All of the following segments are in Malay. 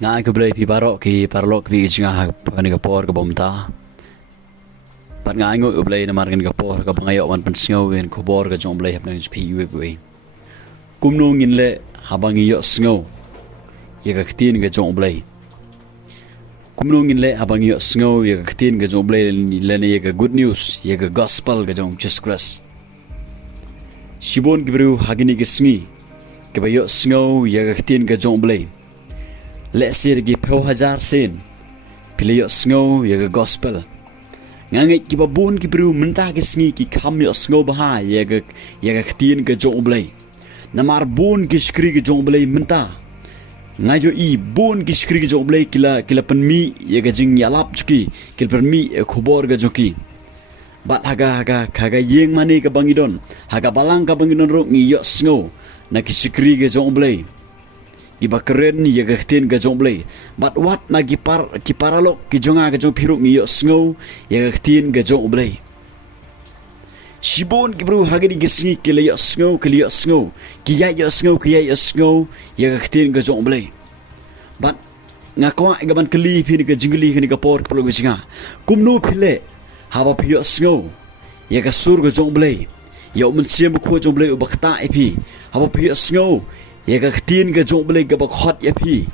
Nga ke belai pi barok ki parlok pi jinga pagani kapor ke bomta. Pat nga ngo ke belai na margan kapor ke bangayok wan pensngau en kubor ke jong belai hapna pi UWE. Kumno nginle habang iohsngew ye ka ktin ke jong belai. Kumno nginle habang iohsngew ye ka ktin ke jong belai le ye ka good news ye ka gospel ke jong Jesus Christ. Shibon gibru hagini ke sngi ke ba iohsngew ye ka ktin ke jong belai. Let sir gi peu hajar sen pili iohsngew ye ka gospel ngangai ki babun ki bru mentah ki sngi ki kham iohsngew baha ye ka ktin ke jong belai namar bun ki skri ke jong belai mentah ngayo i bun ki skri ke jong belai kila penmi ye ka jing yalap chuki kil penmi e khobor ga joki bat haga yeng mani ka bangidon haga balang ka bangidon ro ngi iohsngew na ki skri ke jong belai Iba keren ye ka ktin ka jong belai bat wat na ki paralok ki jonga ka jong piruk ngi iohsngew ye ka ktin ka jong belai Shibon ki bru hagini gisngi ki le iohsngew ki ya iohsngew ye ka ktin ka jong belai bat ngakwa gaban keli phi ni ka jingli ni ka por ka plo ginga kumno phile haba phi iohsngew ye ka sur ka jong belai yo mun siam ko jong belai ubakta epi haba phi iohsngew ye ka ktin ka jong belai ka bakhot ya phi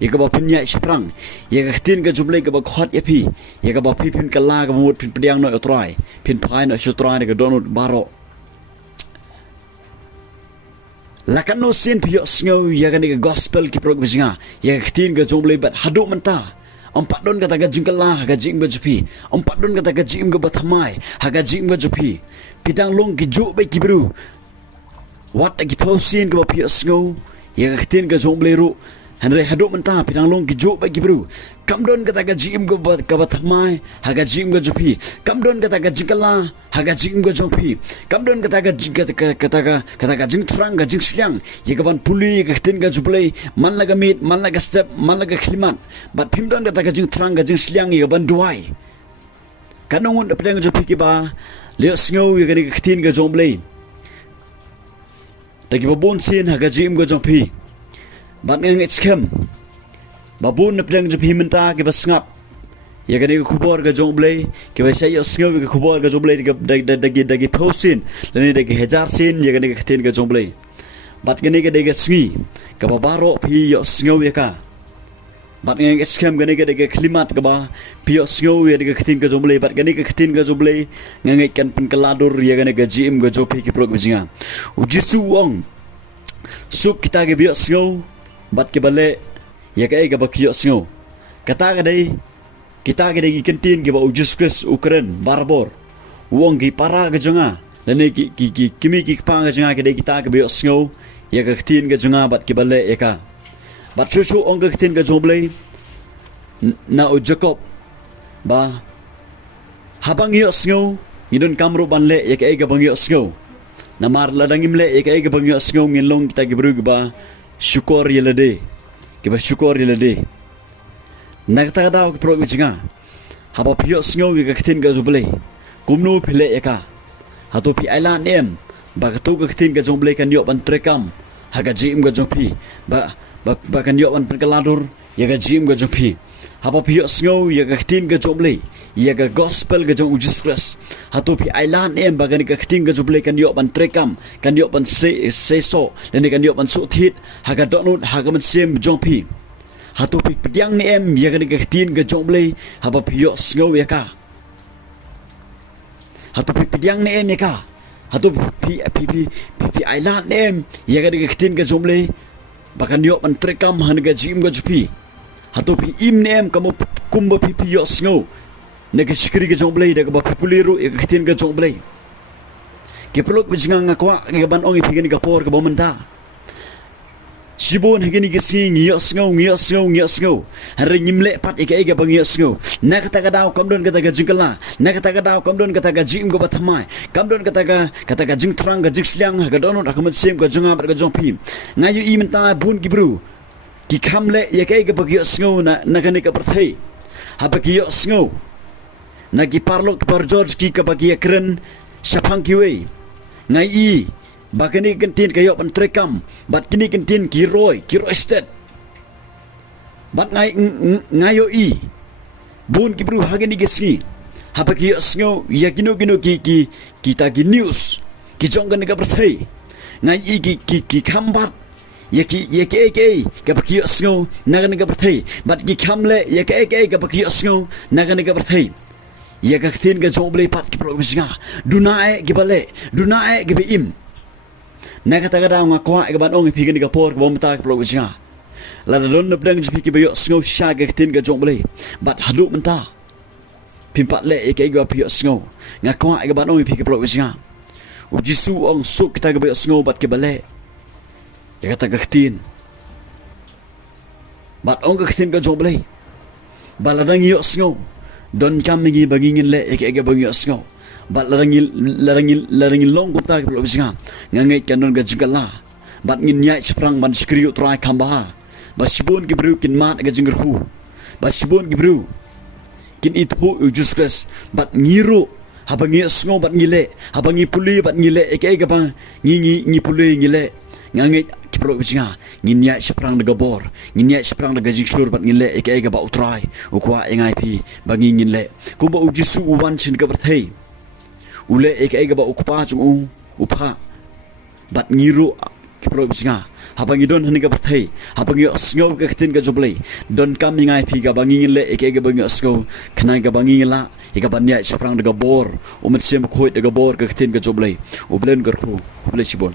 ye ka ba pinya sprang ye ka ktin ka jong belai ka bakhot ya phi ye ka ba phi phin ka la ka mut phin pdiang no otrai phin phai no shutrai ka donut baro la kan no sin phi iohsngew ye ka ni ka gospel ki prog bijinga ye ka ktin ka jong belai bat hadu menta empat don kata ka jingkala ka jing ba jupi empat don kata ka jing ka bathamai ha ka jing ba jupi pidang long ki jo ba ki bru Wat agi pausin ke bapi iohsngew ye ka ktin ka jong belai ru hanre hadu menta pidang long ki jo bagi bru kamdon kata ka jim ka bathamai ha ka jim ka jupi kamdon kata ka jingkala ha ka jim ka jongpi kamdon kata ka jing trang ka jing sliang ye ka ban puli ka ktin ka jublai man laga mit man laga step man laga klimat bat pimdon kata ka jing trang ka jing sliang ye ka ban duai kanongun pidang jupi ki ba iohsngew ye ka ni ka ktin ka jong belai Lagi babun sin haga jim go jong pi. Bat ngang itskem. Babun na pedang jong pi menta ke basngap. Ya gani ko khubor ga jong belai ke ba sai iohsngew ke khubor ga jong belai dagi posin lani dagi hajar sin ya gani ka ktin ga jong belai. Bat gani ga dagi sngi ka babaro pi iohsngew ya ka. Bat ngang itskem gani ga dagi klimat ka ba pi iohsngew ya dagi ktin ga jong belai bat gani ka ktin ga jong belai ngangai kan penkeladur ya gani ga jim ga jong pi ki prog bijinga. Ujisu wong Suk kita ke iohsngew bat ke bale ya ka ga bak iohsngew kata ga dai kita ga dai kentin ke ba ujus ukren barbor wong gi para ga jonga lane kimi ki pa ga jonga ke dai kita ke iohsngew ya ka ktin ga jonga bat ke bale ya ka bat chu ong ga ktin ga jong belai na Jakob ba habang iohsngew ngidon kamro banle ya ka ga bang iohsngew namar ladang imle ek bang iohsngew ngilong kita gibru ba syukur yelade kiba syukur yelade nakta daw pro bijinga haba phi iohsngew ga ktin ga jublai kumno phile eka hatu pi ailan em ba katu ga ktin ga jomblai kan yo ban trekam haga jim ga jompi ba kan yo ban perkeladur ya ga jim ga jompi haba phi iohsngew ya ga ktin ga jomblai ya ga gospel ga jong Jesus Christ hatu pi ailan em ba kan ga ktin ga jomblai kan yo ban trekam kan yo ban so dan kan yo ban so thit haga donut haga man sem jompi hatu pi pediang ni em ya ga ktin ga jomblai haba phi iohsngew ya ka hatu pi pediang ni em ya ka hatu pi ailan em ya ga ktin ga jomblai bakan yo ban trekam han ga jim ga jupi hatu pi im ni em kamu kumba pi iohsngew nega sikri ga jomblai daga ba populiru ya ktin ga jomblai ke peluk bijinga ngakwa ga ban ongi pigani ga por ga bomenta Sibon hagini gisi iohsngew hari nyimle pat ega bang iohsngew na kata daw kamdon kata ga jingkala na kata daw kamdon kata ga jim go bathamai kamdon kata ga jing trang ga jingsliang ga donot akamat sem ga junga bar ga jompi ngayu i menta bun gibru ki kamle ega bang iohsngew na kani ka perthai haba ki iohsngew na ki parlok par George ki ka bagi kren sapang kiwe ngai bakani kentin kayo pan trekam bat kini kentin kiroi estet Bat ngayo bun ki bru hagani gesni haba ki sngo ya gino kita gi news ki jongan ga berthai ngai ki khambat ya ki ga ki sngo nagan ga berthai bat ki khamle ya ki ga ki sngo nagan ga berthai ya ga tin ga joble pat ki pro bisnga dunae gi bale dunae gi im naga taga da nga kwa ga ban ong pi ga por ga bomta ki pro bisnga la don na bdang ji ki bayo sngo sha ga tin ga joble bat hadu menta pimpat le e ga pi sngo nga kwa ga ban ong pi ki pro bisnga u jisu ong su kita ga bayo sngo bat ki bale ya kata ga tin bat ong ga tin ga joble baladang yo sngo don kam ngi bagingin le e ga bang yo sngo bat larangil long ko ta ki pro bisnga nga ngai kanon ga jigala bat ngin nyai sprang ban skriu try kamba basibon ki bru kin mat ga jingru basibon ki bru kin it ho justres bat ngiro habangi sngo bat ngile habangi puli bat ngile ek ga ba ngi puli ngile ngangi ki pro bijinga nginya sprang daga bor nginya sprang daga jingslur bat ngile ek ga ba utrai ukwa engai pi bangi ngile kuba ujisu wan chin ga berthei ule ek ga ba ukpa chung upha bat ngiro ki pro bijinga habangi don hani ga berthei habangi sngo ga tin ga joblei don kam ngai pi ga bangi ngile ek ga bangi sngo khna ga bangi ngila ika banya sprang daga bor umat sem khoi daga bor ga tin ga joblei ublen gar khu kuble sibon